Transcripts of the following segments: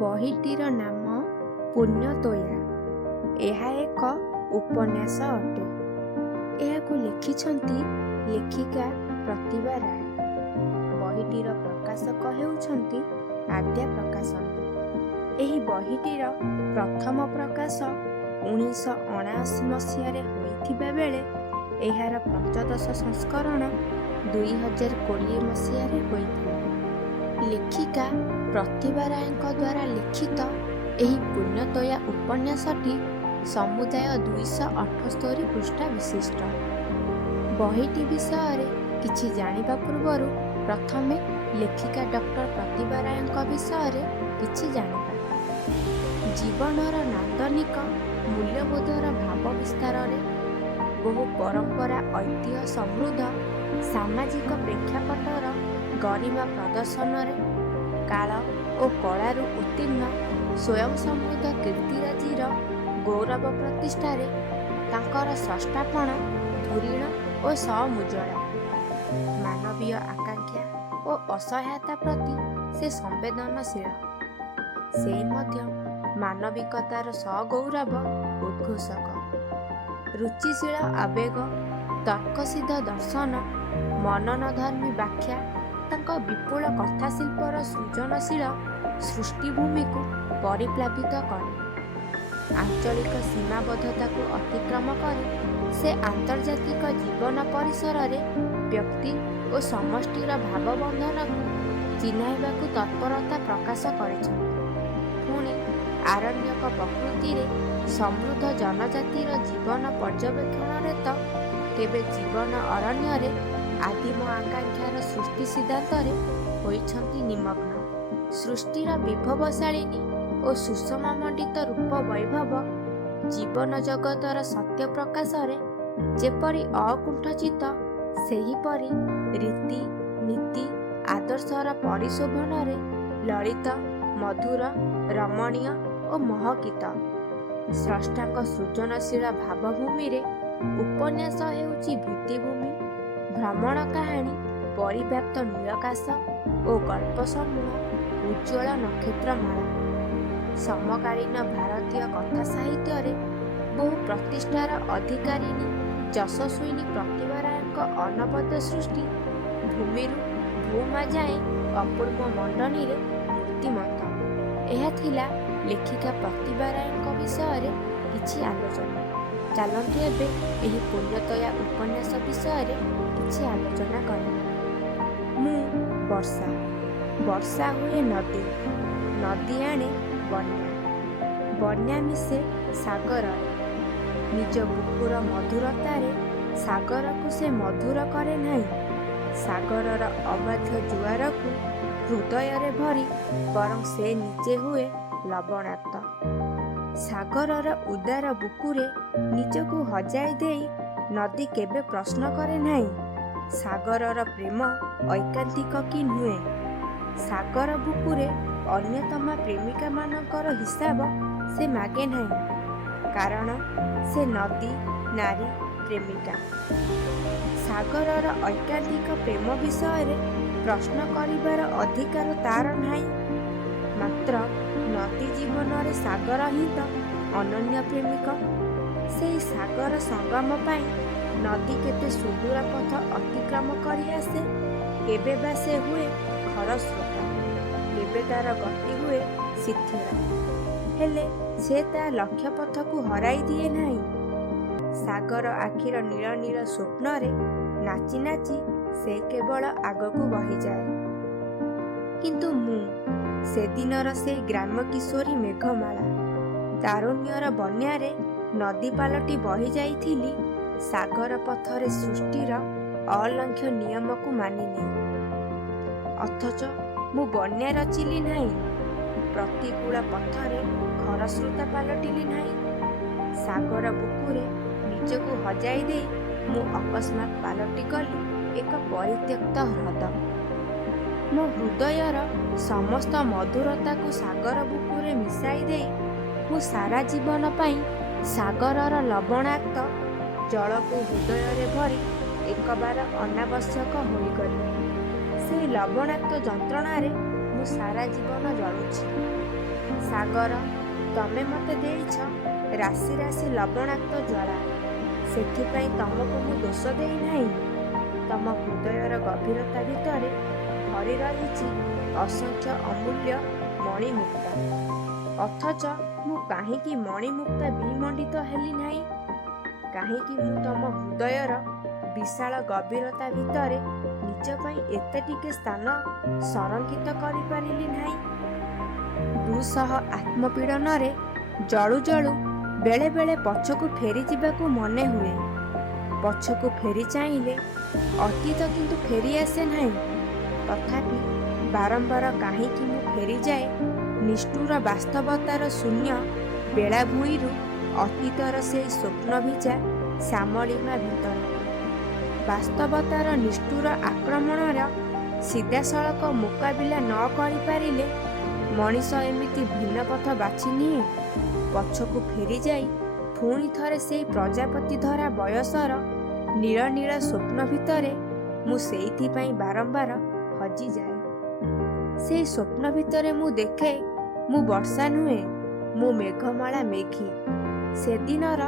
ବହିଟିର ନାମ ପୁଣ୍ୟତୋୟା। ଏହା ଏକ ଉପନ୍ୟାସ ଅଟେ। ଏହାକୁ ଲେଖିଛନ୍ତି ଲେଖିକା ପ୍ରତିଭା ରାୟ। ବହିଟିର ପ୍ରକାଶକ ହେଉଛନ୍ତି ଆଦ୍ୟା ପ୍ରକାଶନ। ଏହି ବହିଟିର ପ୍ରଥମ ପ୍ରକାଶ 1979 ମସିହାରେ ହୋଇଥିବା ବେଳେ ଏହାର ପଞ୍ଚଦଶ ସଂସ୍କରଣ 2020 ମସିହାରେ ହୋଇଥିଲା। ଲେଖିକା ପ୍ରତିଭା ରାୟଙ୍କ ଦ୍ୱାରା ଲିଖିତ ଏହି ପୁଣ୍ୟତୋୟା ଉପନ୍ୟାସଟି ସମୁଦାୟ 278 ପୃଷ୍ଠା ବିଶିଷ୍ଟ। ବହିଟି ବିଷୟରେ କିଛି ଜାଣିବା ପୂର୍ବରୁ ପ୍ରଥମେ ଲେଖିକା ଡକ୍ଟର ପ୍ରତିଭା ରାୟଙ୍କ ବିଷୟରେ କିଛି ଜାଣିବା। ଜୀବନର ନାନ୍ଦନିକ ମୂଲ୍ୟବୋଧର ଭାବ ବିସ୍ତାରରେ, ବହୁ ପରମ୍ପରା ଐତିହ୍ୟ ସମୃଦ୍ଧ ସାମାଜିକ ପ୍ରେକ୍ଷାପଟର ଗରିମା ପ୍ରଦର୍ଶନରେ, କାଳ ଓ କଳାରୁ ଉତ୍ତୀର୍ଣ୍ଣ ସ୍ୱୟଂ ସମୃଦ୍ଧ କୀର୍ତ୍ତିରାଜିର ଗୌରବ ପ୍ରତିଷ୍ଠାରେ ତାଙ୍କର ସ୍ରଷ୍ଟାପଣ ଧୁରୀଣ ଓ ସମୁଜ୍ଜ୍ୱଳ। ମାନବୀୟ ଆକାଂକ୍ଷା ଓ ଅସହାୟତା ପ୍ରତି ସେ ସମ୍ବେଦନଶୀଳ। ସେ ମଧ୍ୟ ମାନବିକତାର ସଗୌରବ ଉଦ୍ଘୋଷକ। ରୁଚିଶୀଳ ଆବେଗ, ତର୍କସିଦ୍ଧ ଦର୍ଶନ, ମନନଧର୍ମୀ ବ୍ୟାଖ୍ୟା ତାଙ୍କ ବିପୁଳ କଥାଶିଳ୍ପର ସୃଜନଶୀଳ ସୃଷ୍ଟିଭୂମିକୁ ପରିପ୍ଲାବିତ କରେ। ଆଞ୍ଚଳିକ ସୀମାବଦ୍ଧତାକୁ ଅତିକ୍ରମ କରି ସେ ଆନ୍ତର୍ଜାତିକ ଜୀବନ ପରିସରରେ ବ୍ୟକ୍ତି ଓ ସମଷ୍ଟିର ଭାବବନ୍ଧନକୁ ଚିହ୍ନାଇବାକୁ ତତ୍ପରତା ପ୍ରକାଶ କରିଛନ୍ତି। ପୁଣି ଆରଣ୍ୟକ ପ୍ରକୃତିରେ ସମୃଦ୍ଧ ଜନଜାତିର ଜୀବନ ପର୍ଯ୍ୟବେକ୍ଷଣରେ ତ କେବେ ଜୀବନ ଅରଣ୍ୟରେ ଆଦିମ ଆକାଂକ୍ଷାର ସୃଷ୍ଟି ସିଦ୍ଧାନ୍ତରେ ହୋଇଛନ୍ତି ନିମଗ୍ନ। ସୃଷ୍ଟିର ବିଭବଶାଳିନୀ ଓ ସୁଷମାମଣ୍ଡିତ ରୂପ ବୈଭବ ଜୀବନ ଜଗତର ସତ୍ୟ ପ୍ରକାଶରେ ଯେପରି ଅକୁଣ୍ଠଚିତ, ସେହିପରି ରୀତି ନୀତି ଆଦର୍ଶର ପରିଶୋଭନରେ ଲଳିତ, ମଧୁର, ରମଣୀୟ ଓ ମହକିତ। ସ୍ରଷ୍ଟାଙ୍କ ସୃଜନଶୀଳ ଭାବଭୂମିରେ ଉପନ୍ୟାସ ହେଉଛି ଭିତ୍ତିଭୂମି। ଭ୍ରମଣ କାହାଣୀ, ପରିବ୍ୟାପ୍ତ ନୀଳାକାଶ ଓ ଗଳ୍ପ ସମୂହ ଉଜ୍ଜ୍ୱଳ ନକ୍ଷତ୍ରମାଳା। ସମକାଳୀନ ଭାରତୀୟ କଥା ସାହିତ୍ୟରେ ବହୁ ପ୍ରତିଷ୍ଠାର ଅଧିକାରିଣୀ ଯଶସ୍ୱିନୀ ପ୍ରତିଭା ରାୟଙ୍କ ଅନବଦ୍ୟ ସୃଷ୍ଟି ଭୂମିରୁ ଭୂମା ଯାଏଁ ଅପୂର୍ବ ମଣ୍ଡନୀରେ ମୂର୍ତ୍ତିମନ୍ତ। ଏହା ଥିଲା ଲେଖିକା ପ୍ରତିଭା ରାୟଙ୍କ ବିଷୟରେ କିଛି ଆଲୋଚନା। ଚାଲନ୍ତୁ ଏବେ ଏହି ପୁଣ୍ୟତୋୟା ଉପନ୍ୟାସ ବିଷୟରେ କିଛି ଆଲୋଚନା କରିବା। ମୁଁ ବର୍ଷା। ବର୍ଷା ହୁଏ ନଦୀ, ନଦୀ ଆଣେ ବନ୍ୟା, ବନ୍ୟା ମିଶେ ସାଗରରେ। ନିଜ ବୁକୁର ମଧୁରତାରେ ସାଗରକୁ ସେ ମଧୁର କରେ ନାହିଁ। ସାଗରର ଅବାଧ୍ୟ ଜୁଆରକୁ ହୃଦୟରେ ଭରି ବରଂ ସେ ନିଜେ ହୁଏ ଲବଣାକ୍ତ। ସାଗରର ଉଦାର ବୁକୁରେ ନିଜକୁ ହଜାଇ ଦେଇ ନଦୀ କେବେ ପ୍ରଶ୍ନ କରେ ନାହିଁ, ସାଗରର ପ୍ରେମ ଐକାନ୍ତିକ କି ନୁହେଁ। ସାଗର ବୁକୁରେ ଅନ୍ୟତମା ପ୍ରେମିକାମାନଙ୍କର ହିସାବ ସେ ମାଗେ ନାହିଁ, କାରଣ ସେ ନଦୀ ନାରୀ ପ୍ରେମିକା। ସାଗରର ଐକାନ୍ତିକ ପ୍ରେମ ବିଷୟରେ ପ୍ରଶ୍ନ କରିବାର ଅଧିକାର ତାର ନାହିଁ। ମାତ୍ର ନଦୀ ଜୀବନରେ ସାଗର ହିଁ ତ ଅନନ୍ୟ ପ୍ରେମିକ। ସେହି ସାଗର ସଙ୍ଗମ ପାଇଁ ନଦୀ କେତେ ସୁଦୂର ପଥ ଅତିକ୍ରମ କରି ଆସେ। କେବେ ବା ସେ ହୁଏ ଖରସ୍ରୋତ, କେବେ ତାର ଗତି ହୁଏ ଶିଥିଳ। ହେଲେ ସେ ତା ଲକ୍ଷ୍ୟପଥକୁ ହରାଇ ଦିଏ ନାହିଁ। ସାଗର ଆଖିର ନୀଳ ନୀଳ ସ୍ୱପ୍ନରେ ନାଚି ନାଚି ସେ କେବଳ ଆଗକୁ ବହିଯାଏ। କିନ୍ତୁ ମୁଁ ସେଦିନର ସେଇ ଗ୍ରାମ କିଶୋରୀ ମେଘମାଳା, ତାରୁଣ୍ୟର ବନ୍ୟାରେ ନଦୀ ପାଲଟି ବହି ଯାଇଥିଲି। ସାଗର ପଥରେ ସୃଷ୍ଟିର ଅଲଙ୍ଘ୍ୟ ନିୟମକୁ ମାନିନି। ଅଥଚ ମୁଁ ବନ୍ୟା ରଚିଲି ନାହିଁ, ପ୍ରତିକୂଳ ପଥରେ ଖରସ୍ରୋତ ପାଲଟିଲି ନାହିଁ। ସାଗର ବୁକୁରେ ନିଜକୁ ହଜାଇ ଦେଇ ମୁଁ ଅକସ୍ମାତ୍ ପାଲଟି ଗଲି ଏକ ପରିତ୍ୟକ୍ତ ହ୍ରଦ। ମୋ ହୃଦୟର ସମସ୍ତ ମଧୁରତାକୁ ସାଗର ବୁକୁରେ ମିଶାଇ ଦେଇ ମୁଁ ସାରା ଜୀବନ ପାଇଁ ସାଗରର ଲବଣାକ୍ତ ଜଳକୁ ହୃଦୟରେ ଭରି ଏକବାର ଅନାବଶ୍ୟକ ହୋଇଗଲି। ସେଇ ଲବଣାକ୍ତ ଯନ୍ତ୍ରଣାରେ ମୁଁ ସାରା ଜୀବନ ଜଳୁଛି। ସାଗର, ତମେ ମୋତେ ଦେଇଛ ରାଶି ରାଶି ଲବଣାକ୍ତ ଜ୍ୱାଳା। ସେଥିପାଇଁ ତମକୁ ମୁଁ ଦୋଷ ଦେଇନାହିଁ। ତମ ହୃଦୟର ଗଭୀରତା ଭିତରେ ଭରି ରହିଛି ଅସଂଖ୍ୟ ଅମୂଲ୍ୟ ମଣିମୁକ୍ତା। ଅଥଚ ମୁଁ କାହିଁକି ମଣିମୁକ୍ତା ବିମଣ୍ଡିତ ହେଲି ନାହିଁ? କାହିଁକି ମୁଁ ତମ ହୃଦୟର ବିଶାଳ ଗଭୀରତା ଭିତରେ ନିଜ ପାଇଁ ଏତେ ଟିକେ ସ୍ଥାନ ସଂରକ୍ଷିତ କରିପାରିଲି ନାହିଁ? ଦୁଃସହ ଆତ୍ମପୀଡ଼ନରେ ଜଳୁ ଜଳୁ ବେଳେ ବେଳେ ପଛକୁ ଫେରିଯିବାକୁ ମନେ ହୁଏ। ପଛକୁ ଫେରି ଚାହିଁଲେ ଅତୀତ କିନ୍ତୁ ଫେରି ଆସେ ନାହିଁ। ତଥାପି ବାରମ୍ବାର କାହିଁକି ମୁଁ ଫେରିଯାଏ ନିଷ୍ଠୁର ବାସ୍ତବତାର ଶୂନ୍ୟ ବେଳାଭୂଇଁରୁ ଅତୀତର ସେହି ସ୍ୱପ୍ନଭିଜା ଶ୍ୟାମଳିମା ଭିତରକୁ। ବାସ୍ତବତାର ନିଷ୍ଠୁର ଆକ୍ରମଣର ସିଧାସଳଖ ମୁକାବିଲା ନ କରିପାରିଲେ ମଣିଷ ଏମିତି ଭିନ୍ନ ପଥ ବାଛି ନିଏ। ପଛକୁ ଫେରିଯାଇ ପୁଣି ଥରେ ସେଇ ପ୍ରଜାପତି ଧରା ବୟସର ନୀଳ ନୀଳ ସ୍ୱପ୍ନ ଭିତରେ ମୁଁ ସେଇଥିପାଇଁ ବାରମ୍ବାର ହଜିଯାଏ। ସେଇ ସ୍ୱପ୍ନ ଭିତରେ ମୁଁ ଦେଖେ ମୁଁ ବର୍ଷା ନୁହେଁ, ମୁଁ ମେଘମାଳା ମେଘୀ। ସେଦିନର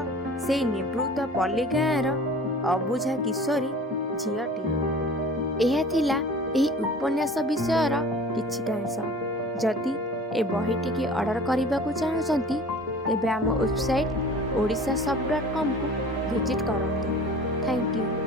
ସେଇ ନିବୃତ୍ତ ପଲ୍ଲୀ ଗାଁର ଅବୁଝା କିଶୋରୀ ଝିଅଟି। ଏହା ଥିଲା ଏହି ଉପନ୍ୟାସ ବିଷୟର କିଛିଟା ଅଂଶ। ଯଦି ଏ ବହିଟିକି ଅର୍ଡ଼ର କରିବାକୁ ଚାହୁଁଛନ୍ତି ତେବେ ଆମ ୱେବସାଇଟ୍ odisasub.com କୁ ଭିଜିଟ୍ କରନ୍ତୁ। Thank you.